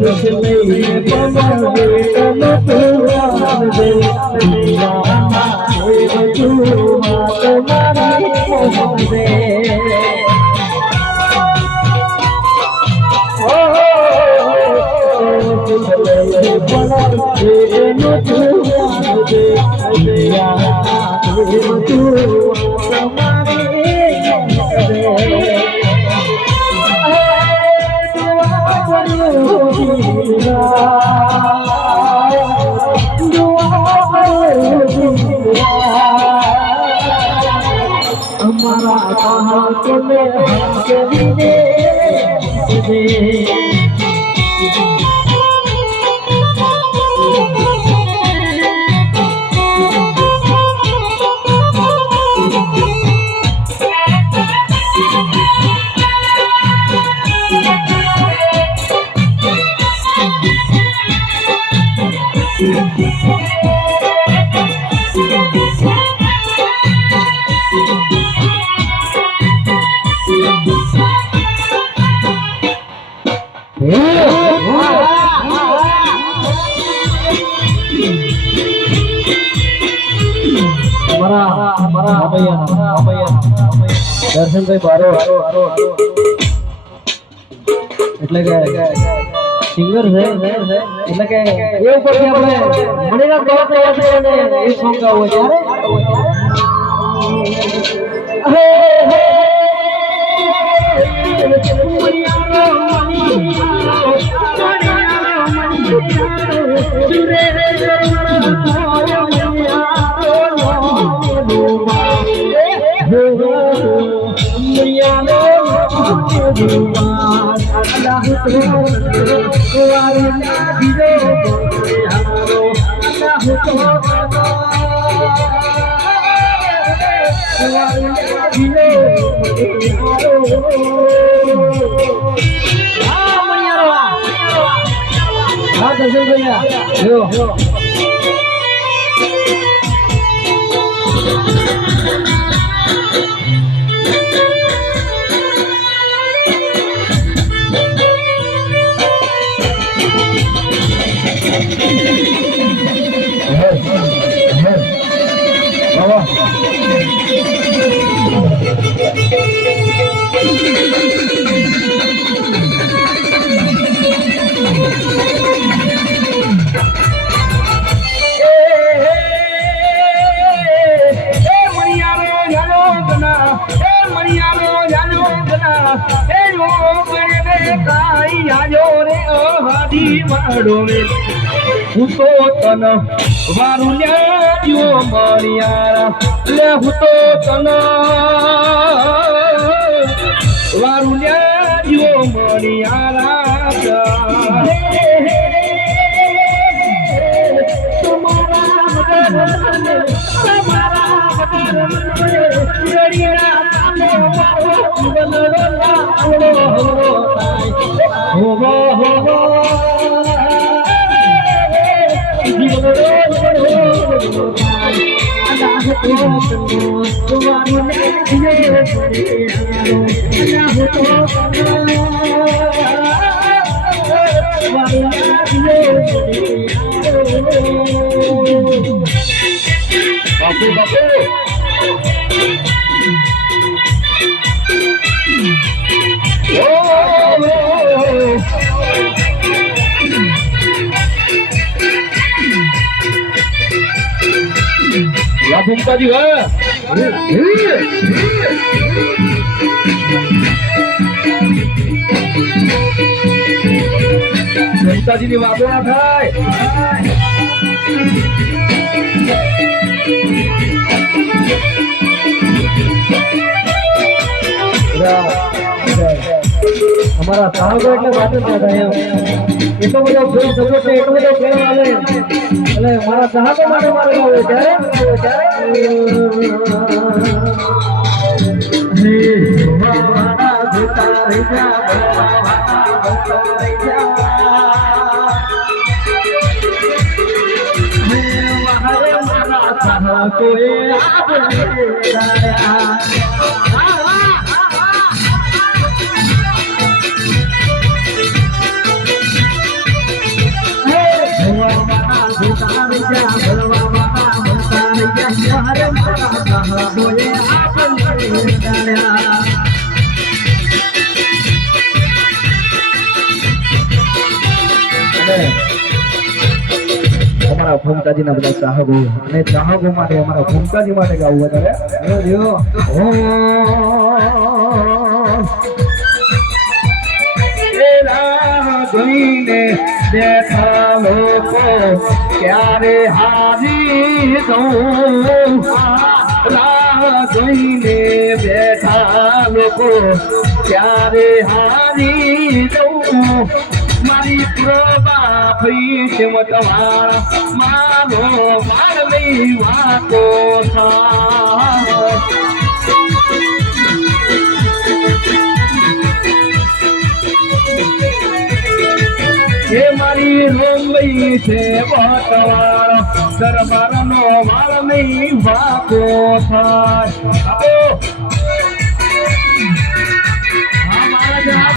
સુખ લઈને પવન વેતન તુરાન દે દીવાના દેવ તું મારી મોહન દે સુખ લઈને પવન વેતન તુરાન દે દીવાના દેવ તું મારી મોહન દે हमारा कहाँ के में दर्शन भाई बारो એટલે કે સિંગર છે એટલે કે એ ઉપરથી આપણે મણીના દોર તૈયાર થઈને એ સોંગ ગાવો ત્યારે હે હે हुतो तन वारुल्यायो मणियारा ले हुतो तन वारुल्यायो मणियारा तुम्हारा भूमता जी है भूमता जी वादो ना थाय हमारा साहब એટલે વાત જ ના થાય એટલો બધો ફૂલ સપોર્ટ છે એટલો બધો પ્રેમ આલે એટલે મારા સાહબ માટે મારે ગાવું ત્યારે હે મારા ભતાઈ જા ભતાઈ જા મે મારા સાહબ કોઈ આપણે દયા જાણ્યા અમારા ભૂમકાજી ના બધા ચાહકો અને ચાહકો માટે અમારા ભૂમકાજી માટે ગાવું વધારે જોઈને બેઠા લોકો ક્યારે હારી દઉં રાહ જોઈને બેઠા લોકો ક્યારે હારી દઉં મારી પ્રભા ભઈ છે મતવાળા મારો મારવી વાતો થાય એ મારી રોમઈ છે વટવાળો દરબારનો મારવી વાતો થાય